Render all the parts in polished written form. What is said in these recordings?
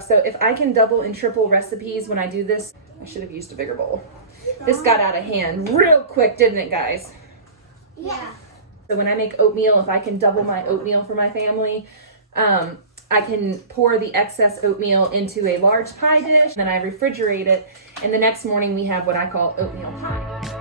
stuff. So if I can double and triple recipes when I do this, I should have used a bigger bowl. This got out of hand real quick, didn't it, guys? Yeah. So when I make oatmeal, if I can double my oatmeal for my family, I can pour the excess oatmeal into a large pie dish, then I refrigerate it, and the next morning we have what I call oatmeal pie.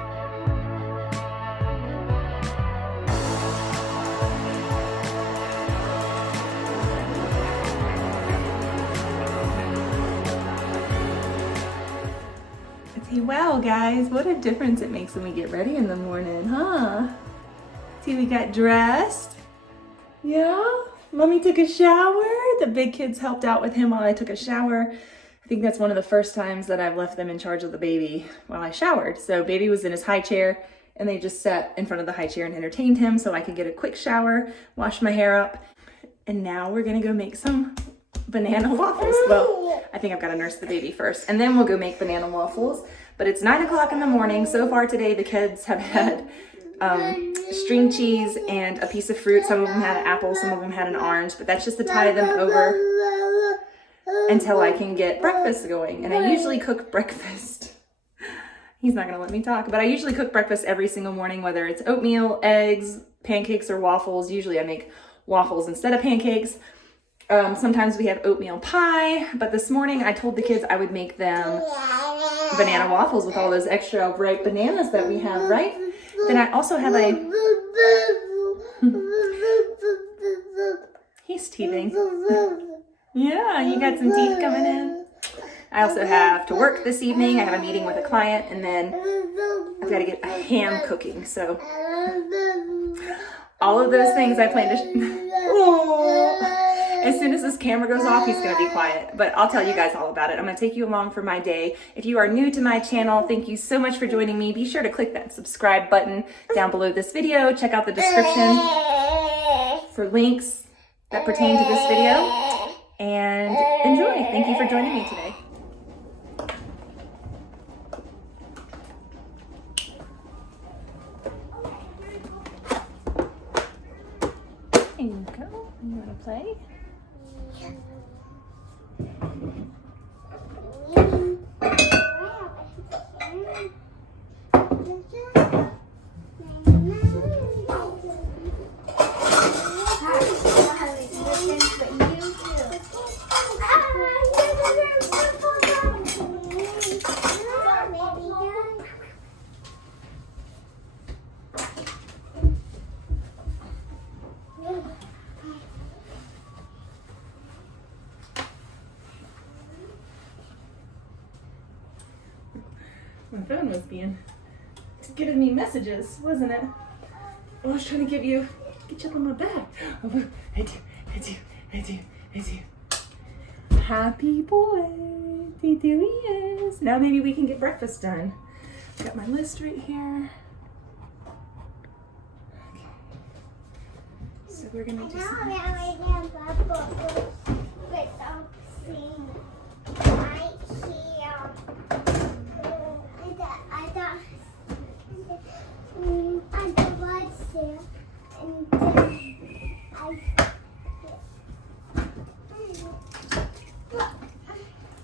Wow, guys, what a difference it makes when we get ready in the morning, huh? See, we got dressed. Yeah, Mommy took a shower. The big kids helped out with him while I took a shower. I think that's one of the first times that I've left them in charge of the baby while I showered. So baby was in his high chair and they just sat in front of the high chair and entertained him so I could get a quick shower, wash my hair up. And now we're gonna go make some banana waffles. Well, I think I've gotta nurse the baby first and then we'll go make banana waffles. But it's 9 o'clock in the morning. So far today, the kids have had string cheese and a piece of fruit. Some of them had an apple, some of them had an orange, but that's just to tide them over until I can get breakfast going. And I usually cook breakfast. He's not gonna let me talk, but I usually cook breakfast every single morning, whether it's oatmeal, eggs, pancakes, or waffles. Usually I make waffles instead of pancakes. Sometimes we have oatmeal pie, but this morning I told the kids I would make them banana waffles with all those extra ripe bananas that we have, right? Then I also have he's teething. Yeah, you got some teeth coming in. I also have to work this evening. I have a meeting with a client, and then I've got to get a ham cooking. So all of those things I plan to... As soon as this camera goes off, he's going to be quiet, but I'll tell you guys all about it. I'm going to take you along for my day. If you are new to my channel, thank you so much for joining me. Be sure to click that subscribe button down below this video. Check out the description for links that pertain to this video, and enjoy. Thank you for joining me today. There you go. You want to play? My phone was giving me messages, wasn't it? I was trying to get you up on my back. Oh, I do. Happy boy. There he is. Now maybe we can get breakfast done. Got my list right here. Okay. So we're gonna do some.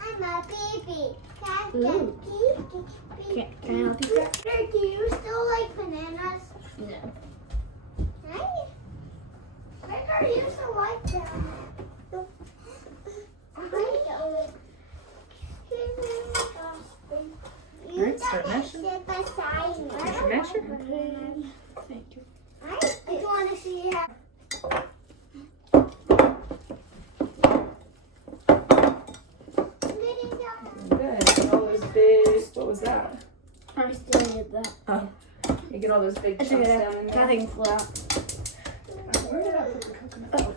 I'm a baby. Can I help you? Do you still like bananas? No. Right? I used to like them. Alright, start mashing. Sit beside me. Masher? Thank you. I just want to see how. Good. All those big. What was that? I still did that. Oh, you get all those big I chunks took it down out. in there. Nothing flew out. Where did I put the coconut?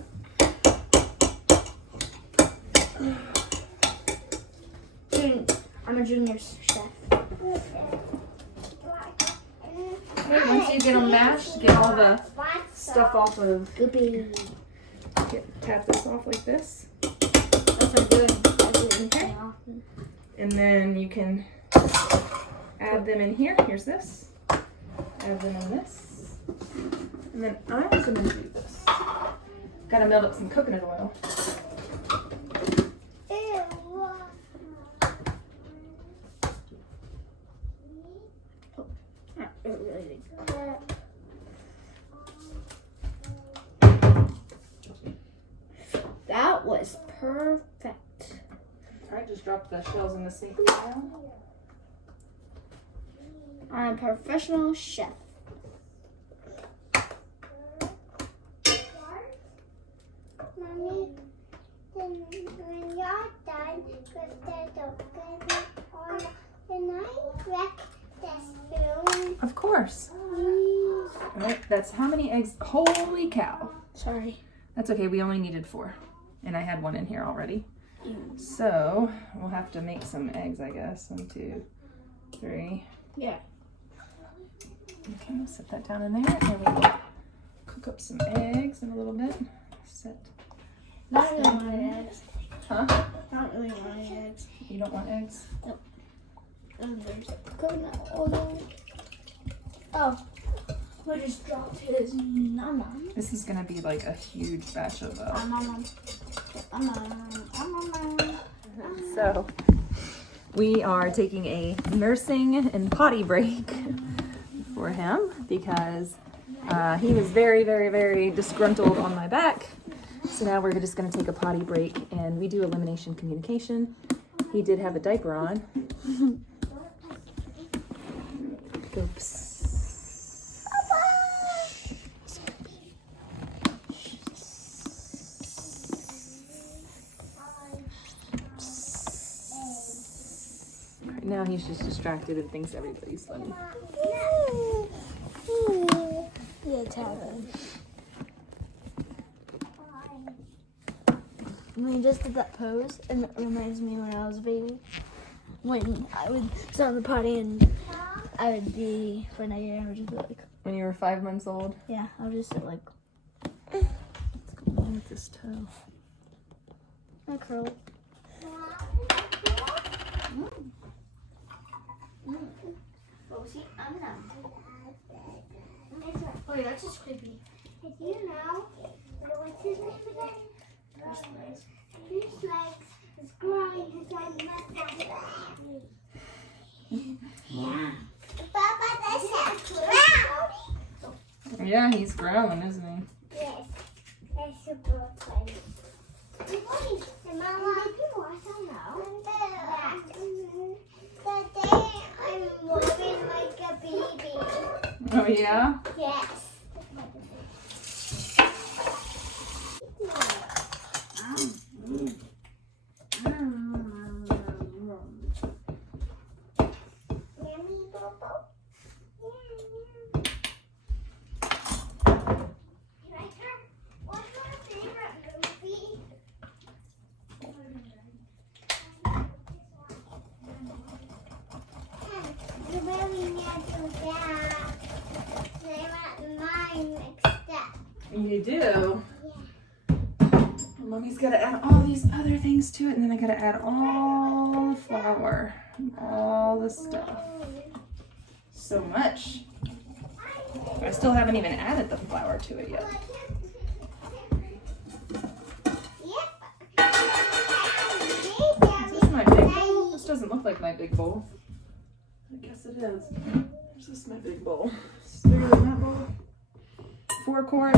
I'm a junior chef. Once you get them mashed, get all the stuff off of. Goopy. Tap this off like this, That's a good. Okay. and then you can add them in here. Here's this. Add them in this, and then I'm gonna do this. Gotta melt up some coconut oil. Perfect. Alright, just drop the shells in the sink now. I'm a professional chef. Mommy, then when you're done with the dough, can I wreck the spoon? Of course. Please. Alright, that's how many eggs? Holy cow. Sorry. That's okay, we only needed 4. And I had 1 in here already. So, we'll have to make some eggs, I guess. 1, 2, 3. Yeah. Okay, we'll set that down in there. And we will cook up some eggs in a little bit. Set. Not really want eggs. Huh? Not really want eggs. You don't want eggs? There's coconut oil. Oh, we just dropped his mama. This is gonna be like a huge batch of So, we are taking a nursing and potty break for him because he was very, very, very disgruntled on my back. So now we're just gonna take a potty break and we do elimination communication. He did have a diaper on. Oops. Right now he's just distracted and thinks everybody's funny. Yeah, it's happening. We just did that pose, and it reminds me when I was a baby. When I would sit on the potty and I would be, for another year, I would just be like, When you were 5 months old? yeah, I would just sit like, What's going on with this toe? I curl. Oh yeah, that's just creepy. Did you know? What's his name again? His legs is growing his own mustache. Yeah. Papa, that's a clown. Yeah, he's growling, isn't he? Yes. That's super funny. And Mama, people also know that the day I'm moving like a baby. Oh yeah? Yes. Yummy Bobo. What's your favorite movie? You really need to do that. They want mine next step. You do? Mommy's gotta add all these other things to it, and then I gotta add all the flour, all the stuff. So much. I still haven't even added the flour to it yet. Is this my big bowl? This doesn't look like my big bowl. I guess it is. This is my big bowl. It's bigger than that bowl. 4 quart.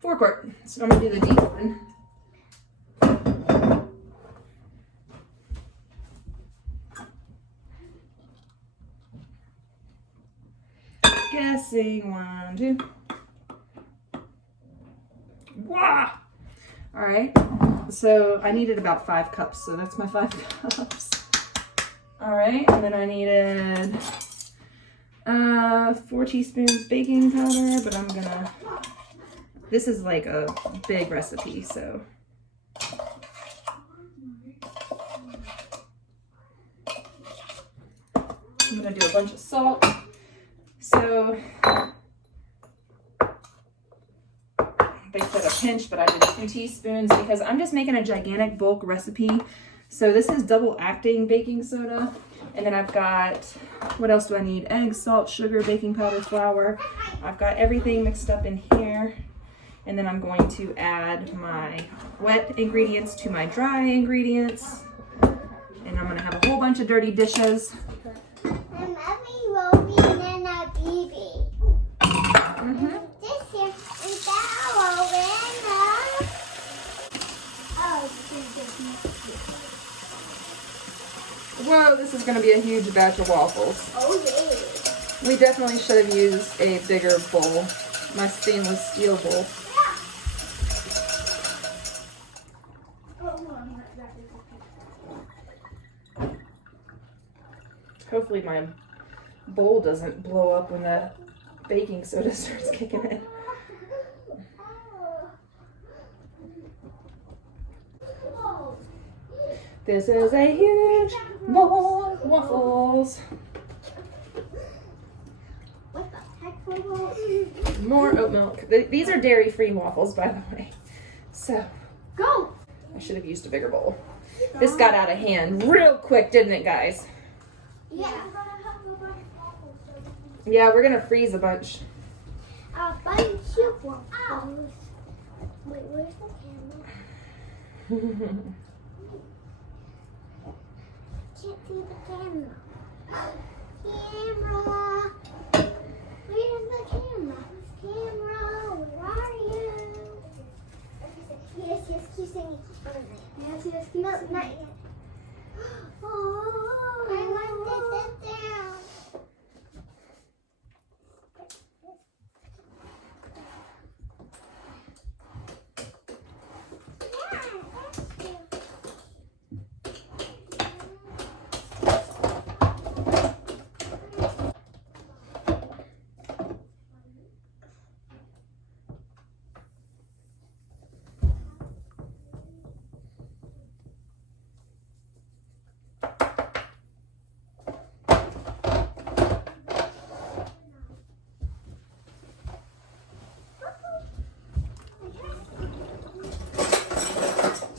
4 quart. So I'm gonna do the deep one. Guessing 1, 2. Wow! Alright, so I needed about 5 cups, so that's my 5 cups. Alright, and then I needed 4 teaspoons baking powder, but I'm gonna, this is like a big recipe, so. I'm gonna do a bunch of salt. So, they said a pinch, but I did 2 teaspoons because I'm just making a gigantic bulk recipe. So this is double acting baking soda. And then I've got, what else do I need? Eggs, salt, sugar, baking powder, flour. I've got everything mixed up in here. And then I'm going to add my wet ingredients to my dry ingredients. And I'm gonna have a whole bunch of dirty dishes. And Mommy rolling in a baby. This here is that rolling. Oh, Whoa, this is going to be a huge batch of waffles. Oh, yeah. We definitely should have used a bigger bowl. My stainless steel bowl. Hopefully my bowl doesn't blow up when the baking soda starts kicking in. This is a huge bowl of waffles. What the heck, Waffle? More oat milk. These are dairy-free waffles, by the way. So, Go! I should have used a bigger bowl. This got out of hand real quick, didn't it, guys? Yeah. Yeah, we're gonna freeze a bunch. A bunch of waffles. Wait, where's the camera? Can't see the camera. Camera. Where's the camera? Camera, where are you? Yes, keep singing. Yes, keep singing. Not yet. Oh, I want to sit down.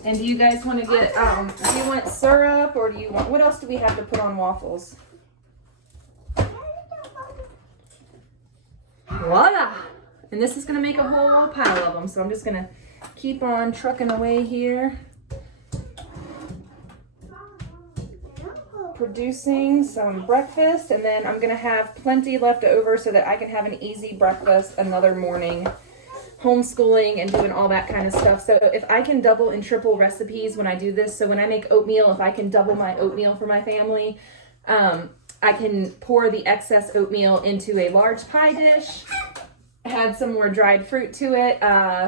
And do you guys want to get, do you want syrup or do you want, what else do we have to put on waffles? Voila! And this is going to make a whole pile of them. So I'm just going to keep on trucking away here. Producing some breakfast, and then I'm going to have plenty left over so that I can have an easy breakfast another morning. Homeschooling and doing all that kind of stuff. So if I can double and triple recipes when I do this, so when I make oatmeal, if I can double my oatmeal for my family, I can pour the excess oatmeal into a large pie dish, add some more dried fruit to it,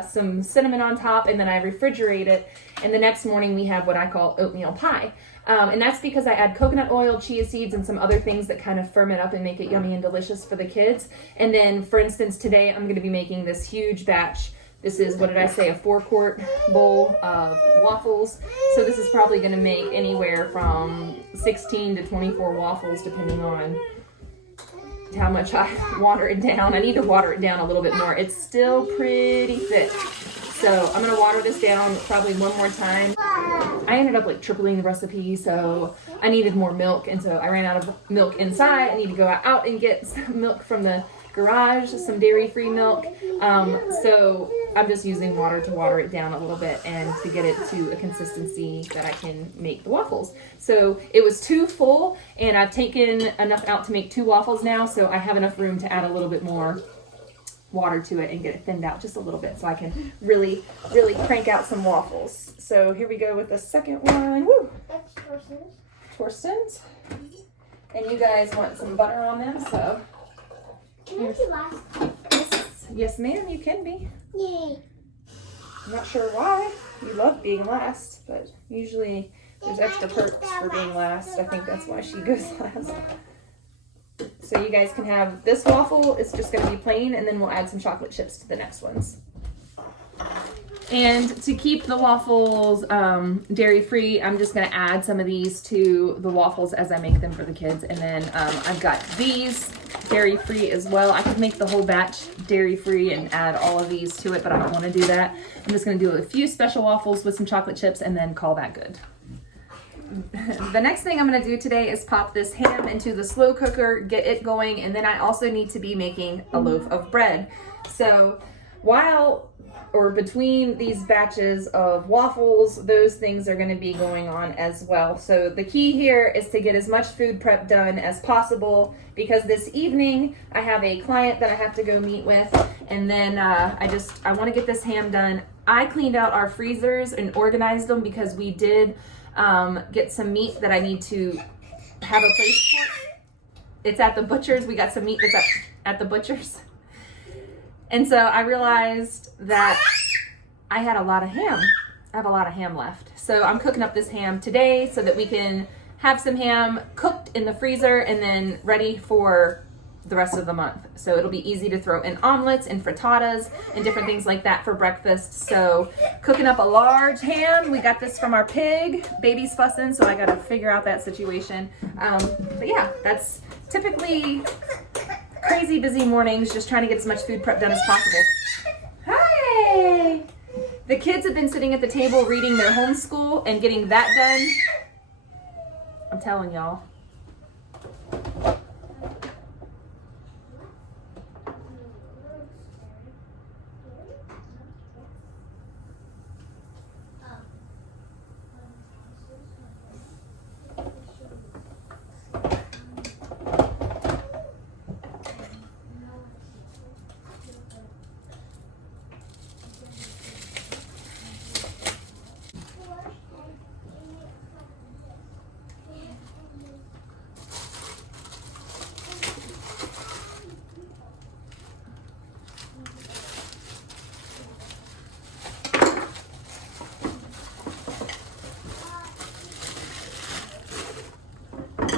some cinnamon on top, and then I refrigerate it. And the next morning we have what I call oatmeal pie. And that's because I add coconut oil, chia seeds, and some other things that kind of firm it up and make it yummy and delicious for the kids. And then, for instance, today I'm going to be making this huge batch. This is, what did I say, a 4-quart bowl of waffles. So this is probably going to make anywhere from 16 to 24 waffles, depending on how much I water it down. I need to water it down a little bit more. It's still pretty thick. So I'm going to water this down probably one more time. I ended up like tripling the recipe, so I needed more milk, and so I ran out of milk inside. I need to go out and get some milk from the garage, some dairy-free milk. So I'm just using water to water it down a little bit and to get it to a consistency that I can make the waffles. So it was too full, and I've taken enough out to make 2 waffles now, so I have enough room to add a little bit more water to it and get it thinned out just a little bit so I can really crank out some waffles. So here we go with the second one. Woo! That's Torsten's. Torsten's. And you guys want some butter on them, so. Can I be last? Yes, ma'am, you can be. Yay. I'm not sure why. You love being last, but usually there's extra perks for being last. I think that's why she goes last. So you guys can have this waffle. It's just going to be plain, and then we'll add some chocolate chips to the next ones. And to keep the waffles dairy-free, I'm just going to add some of these to the waffles as I make them for the kids. And then I've got these dairy-free as well. I could make the whole batch dairy-free and add all of these to it, but I don't want to do that. I'm just going to do a few special waffles with some chocolate chips and then call that good. The next thing I'm going to do today is pop this ham into the slow cooker, get it going, and then I also need to be making a loaf of bread. So while or between these batches of waffles, those things are going to be going on as well. So the key here is to get as much food prep done as possible, because this evening I have a client that I have to go meet with, and then I want to get this ham done I cleaned out our freezers and organized them because we did get some meat that I need to have a place for. It's at the butcher's. We got some meat that's at the butcher's. And so I realized that I had a lot of ham. I have a lot of ham left. So I'm cooking up this ham today so that we can have some ham cooked in the freezer and then ready for the rest of the month. So it'll be easy to throw in omelets and frittatas and different things like that for breakfast. So cooking up a large ham. We got this from our pig. Baby's fussing, so I gotta figure out that situation. But yeah, that's typically crazy busy mornings, just trying to get as much food prep done as possible. Hi! The kids have been sitting at the table reading their homeschool and getting that done. I'm telling y'all.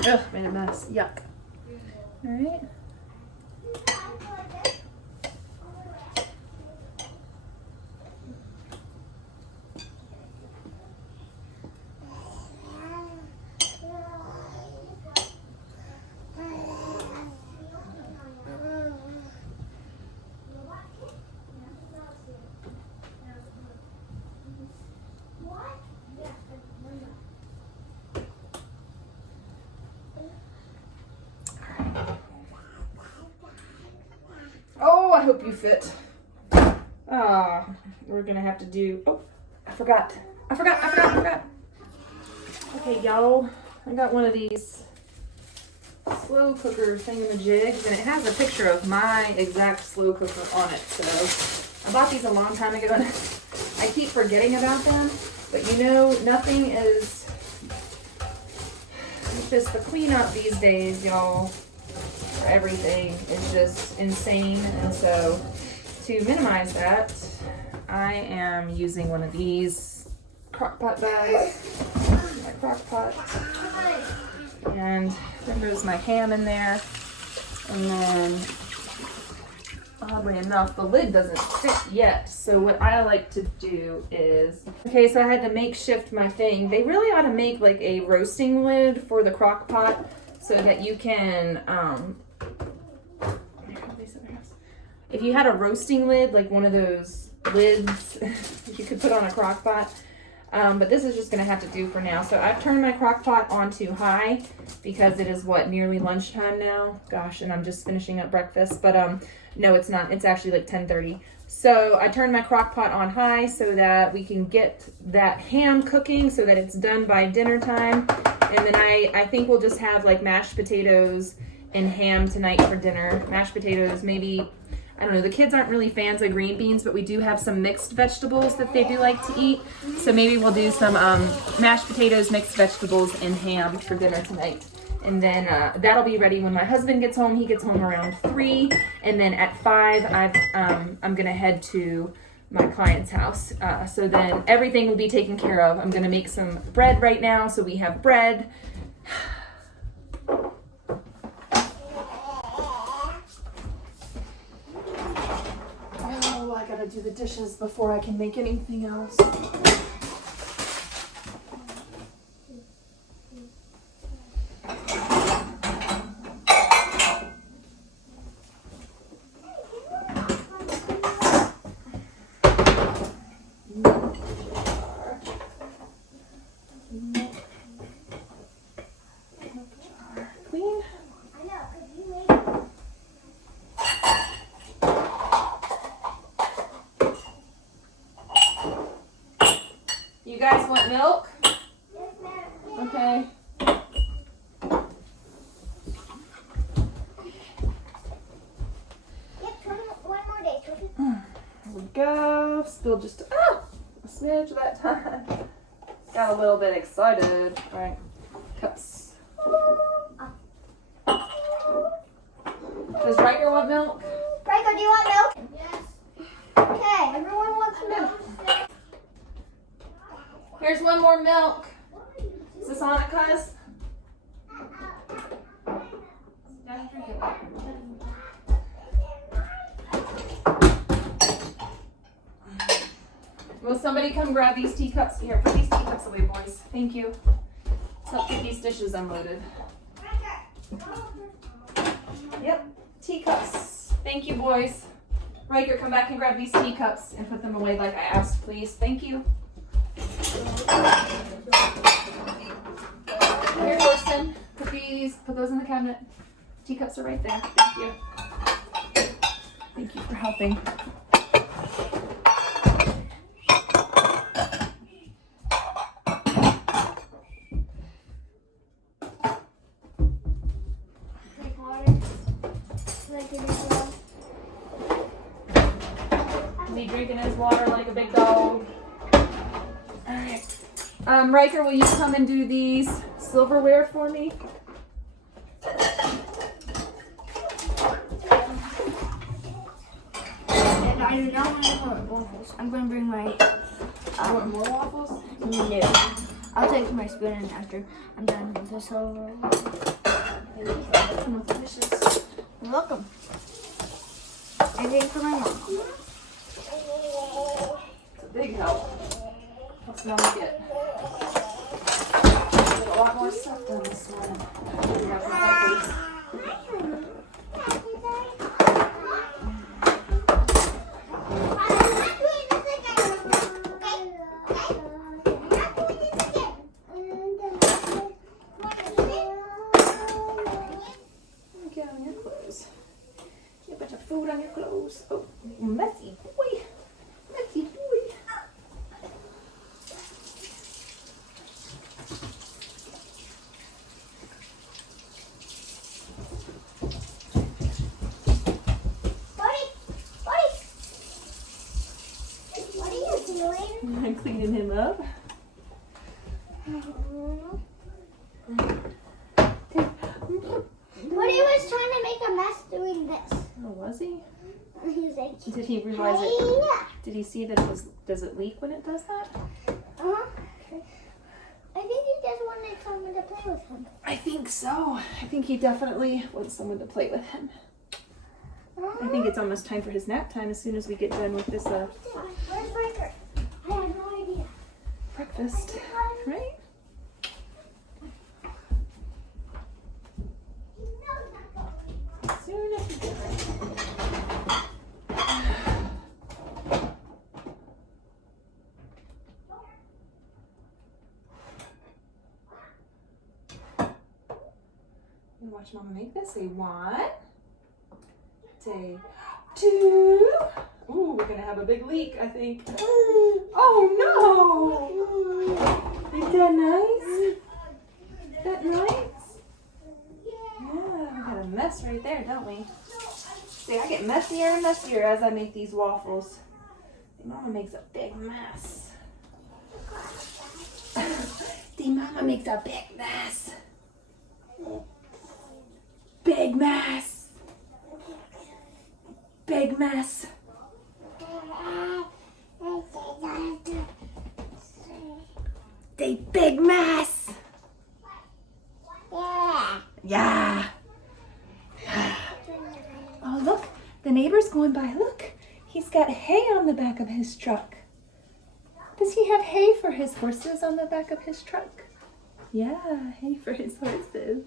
Ugh, made a mess. Yuck. All right. I hope you fit. We're gonna have to do, oh, I forgot. Okay, y'all, I got one of these slow cooker thingamajigs, and it has a picture of my exact slow cooker on it. So I bought these a long time ago, and I keep forgetting about them. But you know, nothing is, just the cleanup these days, y'all. Everything is just insane, and so to minimize that, I am using one of these crock pot bags, my crock pot, and then there's my ham in there, and then oddly enough the lid doesn't fit yet, so what I like to do is, okay, so I had to makeshift my thing. They really ought to make like a roasting lid for the crock pot so that you can if you had a roasting lid, like one of those lids you could put on a crock pot, but this is just gonna have to do for now. So I've turned my crock pot onto high because it is nearly lunchtime now. Gosh, and I'm just finishing up breakfast, but no, it's not. It's actually like 10:30. So I turned my crock pot on high so that we can get that ham cooking so that it's done by dinner time. And then I think we'll just have like mashed potatoes and ham tonight for dinner. Mashed potatoes, maybe, I don't know, the kids aren't really fans of green beans, but we do have some mixed vegetables that they do like to eat. So maybe we'll do some mashed potatoes, mixed vegetables, and ham for dinner tonight. And then that'll be ready when my husband gets home. He gets home around 3. And then at 5, I'm gonna head to my client's house. So then everything will be taken care of. I'm gonna make some bread right now, so we have bread. I gotta do the dishes before I can make anything else. Clean. You guys want milk? Okay. One more day. There we go. Still just, oh! smidge that time. Got a little bit excited. All right, cups. Does Riker want milk? Riker, do you want milk? Yes. Okay, everyone wants milk. Here's one more milk. Is this on it, cuz? Will somebody come grab these teacups? Here, put these teacups away, boys. Thank you. Let's help get these dishes unloaded. Yep, teacups. Thank you, boys. Riker, come back and grab these teacups and put them away like I asked, please. Thank you. Here, Torsten. Put those in the cabinet. Teacups are right there. Thank you. Thank you for helping. Drink water. Like it as well. Is he drinking his water like a big dog? Alright. Riker, will you come and do these silverware for me? And I do not want more waffles. I'm going to bring my... Want more waffles? No. I'll take my spoon in after I'm done with this over. Delicious. You're welcome. Anything for my mom. It's a big help. What's Mama get? Get a lot more stuff done this morning. We have some Waffles. Get on your clothes. Get a bunch of food on your clothes. Oh, messy boy. Messy boy. What are you doing? I'm cleaning him up. Woody was trying to make a mess doing this. Oh, was he? He's like, Did he realize it? hey. Did he see that it was? Does it leak when it does that? Uh-huh. I think he just wanted someone to play with him. I think so. I think he definitely wants someone to play with him. I think it's almost time for his nap time as soon as we get done with this Where's Riker? I have no idea. breakfast, right? As soon as we get ready. And watch Mama make this. Say one. Say two. Ooh, we're gonna have a big leak, I think. Oh no! Is that nice? Is that nice? Yeah, we got a mess right there, don't we? See, I get messier and messier as I make these waffles. Mama makes a big mess. See, Mama makes a big mess. Big mess. Big mess. They big mess. Yeah. Oh, look. The neighbor's going by. Look. He's got hay on the back of his truck. Does he have hay for his horses on the back of his truck? Yeah, hay for his horses.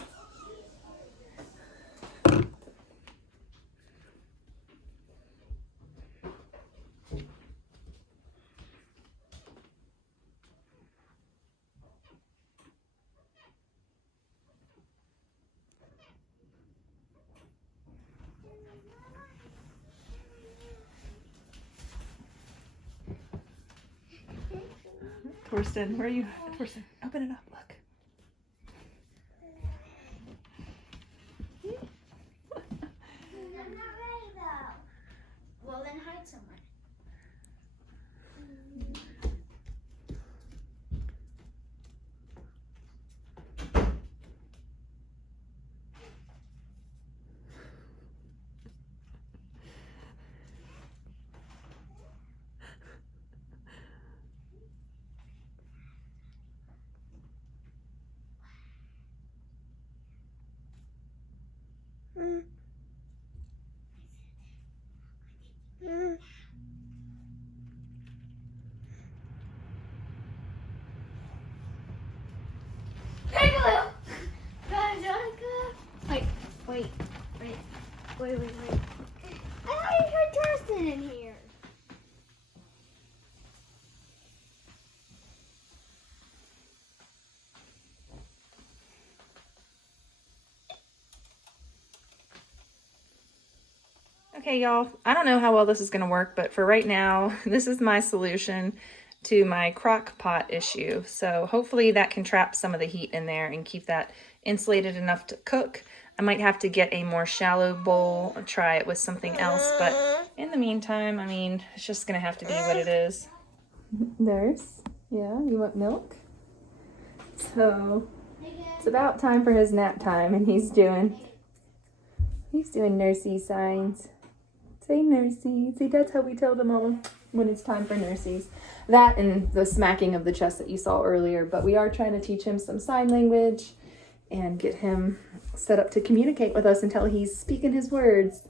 Torsten, where are you? Torsten, open it up, look. I'm not ready though. Well, then hide somewhere. Okay, y'all, I don't know how well this is going to work, but for right now, this is my solution to my crock pot issue. So hopefully that can trap some of the heat in there and keep that insulated enough to cook. I might have to get a more shallow bowl, try it with something else, but in the meantime, I mean, it's just going to have to be what it is. Nurse, yeah, you want milk? So it's about time for his nap time, and he's doing nursey signs. Say nursey. See, that's how we tell them all when it's time for nurseys. That and the smacking of the chest that you saw earlier, but we are trying to teach him some sign language and get him set up to communicate with us until he's speaking his words.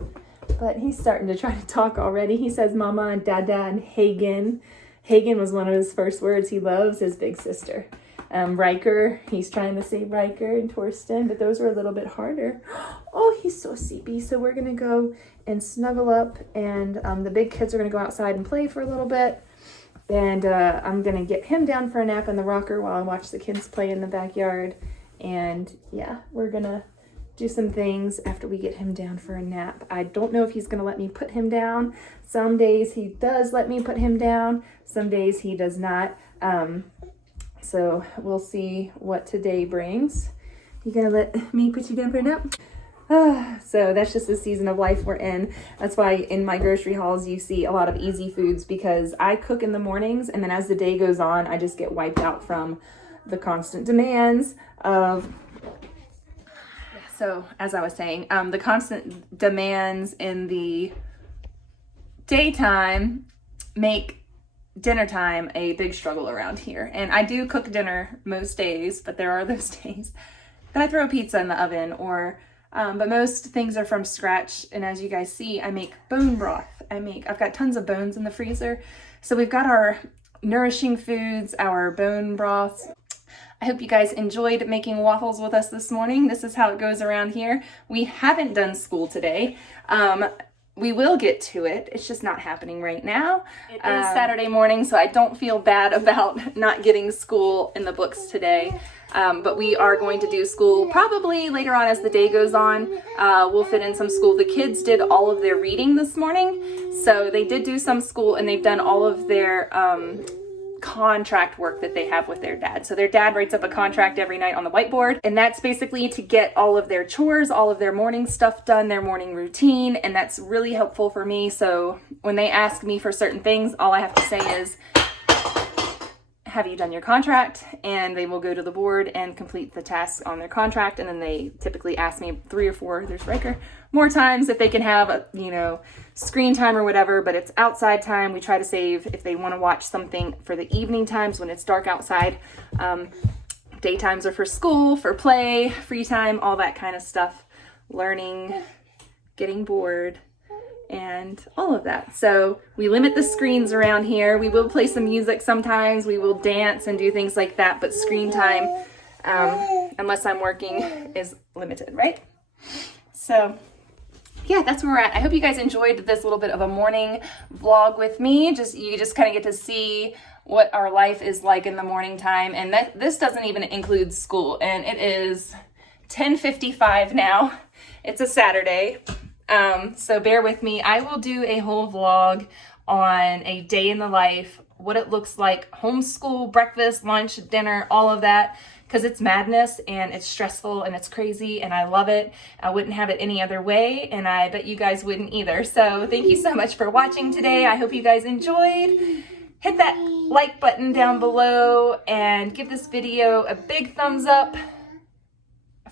But he's starting to try to talk already. He says mama and dada and Hagen. Hagen was one of his first words. He loves his big sister. Riker, he's trying to say Riker and Torsten, but those were a little bit harder. Oh, he's so sleepy. So we're going to go and snuggle up, and the big kids are going to go outside and play for a little bit. And I'm going to get him down for a nap on the rocker while I watch the kids play in the backyard. And yeah, we're going to do some things after we get him down for a nap. I don't know if he's going to let me put him down. Some days he does let me put him down. Some days he does not. So we'll see what today brings. You gonna let me put you down for a nap? So that's just the season of life we're in. That's why in my grocery hauls you see a lot of easy foods, because I cook in the mornings, and then as the day goes on, I just get wiped out from the constant demands of, so as I was saying, the constant demands in the daytime make dinner time a big struggle around here. And I do cook dinner most days, but there are those days that I throw pizza in the oven, or but most things are from scratch. And as you guys see, I make bone broth. I've got tons of bones in the freezer. So we've got our nourishing foods, our bone broths. I hope you guys enjoyed making waffles with us this morning. This is how it goes around here. We haven't done school today. We will get to it. It's just not happening right now. It is Saturday morning, so I don't feel bad about not getting school in the books today. But we are going to do school probably later on as the day goes on. We'll fit in some school. The kids did all of their reading this morning. So they did do some school, and they've done all of their contract work that they have with their dad. So their dad writes up a contract every night on the whiteboard, and that's basically to get all of their chores, all of their morning stuff done, their morning routine, and that's really helpful for me. So when they ask me for certain things, all I have to say is, have you done your contract? And they will go to the board and complete the tasks on their contract, and then they typically ask me 3 or 4, there's Riker, more times if they can have, screen time or whatever, but it's outside time. We try to save if they want to watch something for the evening times when it's dark outside. Daytimes are for school, for play, free time, all that kind of stuff, learning, getting bored, and all of that. So we limit the screens around here. We will play some music sometimes. We will dance and do things like that, but screen time, unless I'm working, is limited, right? So yeah, that's where we're at. I hope you guys enjoyed this little bit of a morning vlog with me. You just kind of get to see what our life is like in the morning time. And this doesn't even include school. And it is 10:55 now. It's a Saturday. So bear with me. I will do a whole vlog on a day in the life, what it looks like, homeschool, breakfast, lunch, dinner, all of that, because it's madness and it's stressful and it's crazy and I love it. I wouldn't have it any other way, and I bet you guys wouldn't either. So thank you so much for watching today. I hope you guys enjoyed. Hit that like button down below and give this video a big thumbs up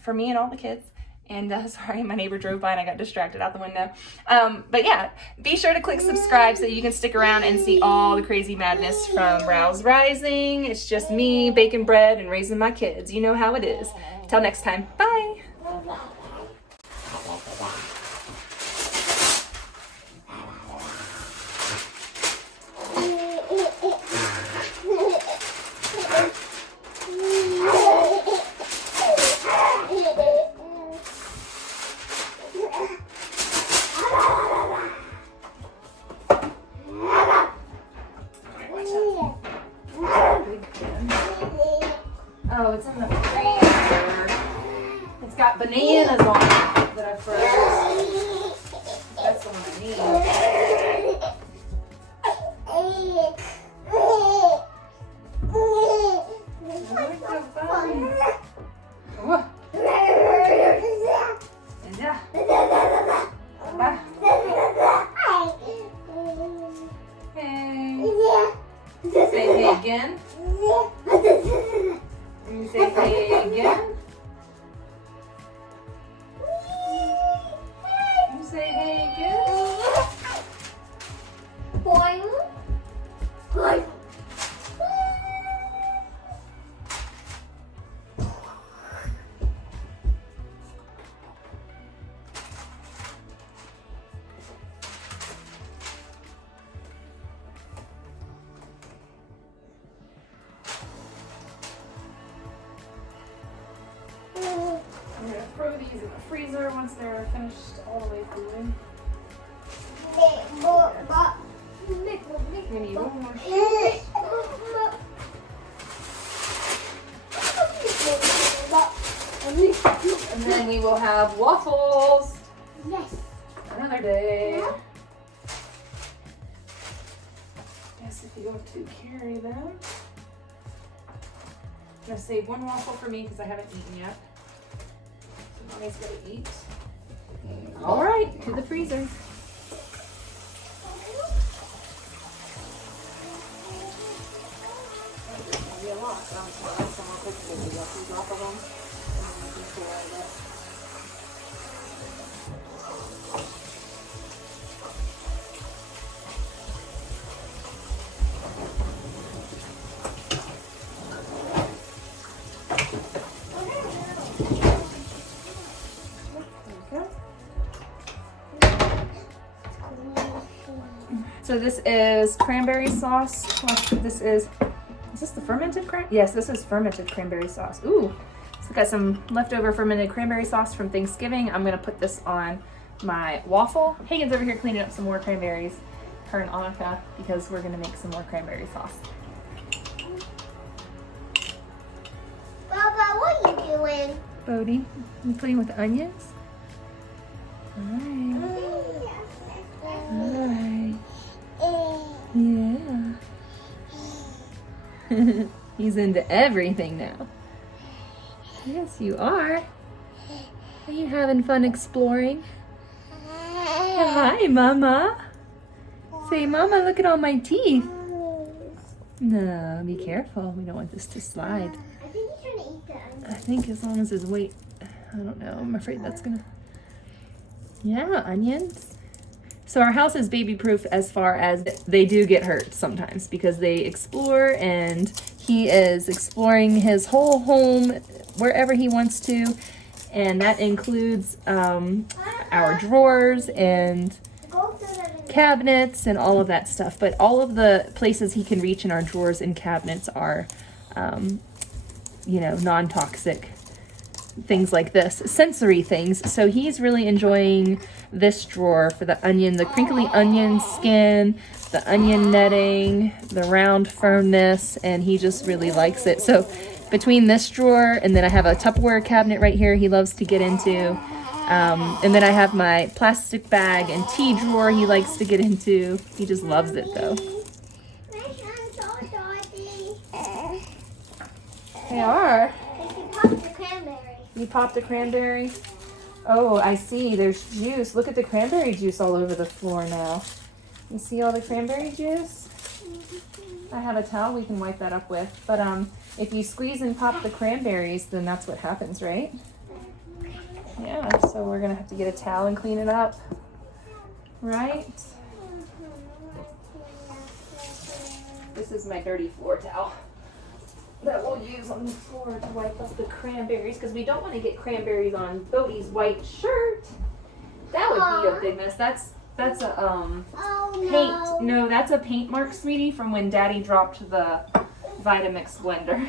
for me and all the kids. And sorry, my neighbor drove by and I got distracted out the window. But yeah, be sure to click subscribe so you can stick around and see all the crazy madness from Rouse Rising. It's just me baking bread and raising my kids. You know how it is. Till next time, bye. Oh, it's in the freezer. It's got bananas on it that I froze. That's That's the one I need. Whoa. Yeah. Hey. Say hey again. You say hey again. You say hey again. Boing. Boing. I'm gonna throw these in the freezer once they're finished all the way through. We need one more sheet. And then we will have waffles. Yes. Another day. Guess if you go to carry them. I'm gonna save one waffle for me because I haven't eaten yet. So mommy's gotta eat. All right, to the freezer. There's gonna be a lot, so I'm just gonna add some more cookies and waffles off of them. And then we can pour it up. So this is cranberry sauce. This is this the fermented cranberry? Yes, this is fermented cranberry sauce. Ooh, so I got some leftover fermented cranberry sauce from Thanksgiving. I'm gonna put this on my waffle. Hagen's over here cleaning up some more cranberries, her and Annika, because we're gonna make some more cranberry sauce. Baba, what are you doing? Bodie, you playing with the onions? All right. All right. Yeah. He's into everything now. Yes, you are. Are you having fun exploring? Hi, Mama. Say, Mama, look at all my teeth. No, be careful. We don't want this to slide. I think he's trying to eat the onion. I think as long as his weight, I don't know. I'm afraid that's gonna. Yeah, onions. So our house is baby proof as far as they do get hurt sometimes because they explore, and he is exploring his whole home wherever he wants to. And that includes our drawers and cabinets and all of that stuff. But all of the places he can reach in our drawers and cabinets are, non-toxic things like this, sensory things. So he's really enjoying this drawer for the onion, the crinkly onion skin, the onion netting, the round firmness, and he just really likes it. So between this drawer and then I have a Tupperware cabinet right here he loves to get into. And then I have my plastic bag and tea drawer he likes to get into. He just loves it though. They are. You popped a cranberry? Oh, I see. There's juice. Look at the cranberry juice all over the floor now. You see all the cranberry juice? I have a towel we can wipe that up with. But if you squeeze and pop the cranberries, then that's what happens, right? Yeah, so we're going to have to get a towel and clean it up. Right? This is my dirty floor towel that we'll use on the floor to wipe up the cranberries because we don't want to get cranberries on Bodie's white shirt. That would be a big mess. That's a paint. No, that's a paint mark, sweetie, from when Daddy dropped the Vitamix blender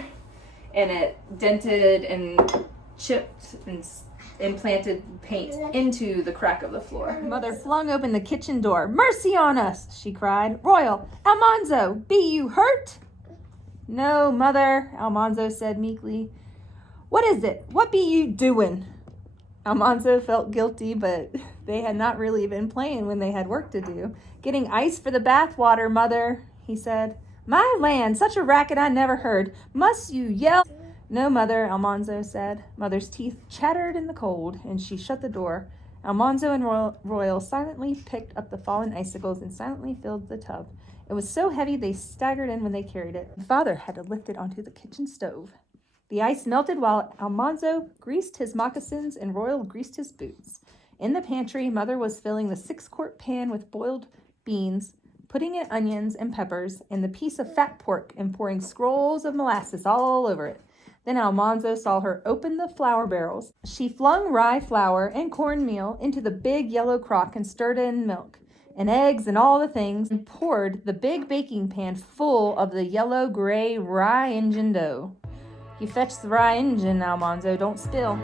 and it dented and chipped and implanted paint into the crack of the floor. Mother flung open the kitchen door. "Mercy on us," she cried. "Royal, Almanzo, be you hurt?" "No, Mother," Almanzo said meekly. "What is it? What be you doing?" Almanzo felt guilty, but they had not really been playing when they had work to do. Getting ice for the bath water, Mother, he said. My land, such a racket I never heard. Must you yell? No, Mother, Almanzo said. Mother's teeth chattered in the cold, and she shut the door. Almanzo and Royal silently picked up the fallen icicles and silently filled the tub. It was so heavy they staggered in when they carried it. Father had to lift it onto the kitchen stove. The ice melted while Almanzo greased his moccasins and Royal greased his boots. In the pantry, Mother was filling the 6-quart pan with boiled beans, putting in onions and peppers and the piece of fat pork and pouring scrolls of molasses all over it. Then Almanzo saw her open the flour barrels. She flung rye flour and cornmeal into the big yellow crock and stirred in milk and eggs and all the things and poured the big baking pan full of the yellow-gray rye engine dough. You fetch the rye engine, Almanzo, don't spill.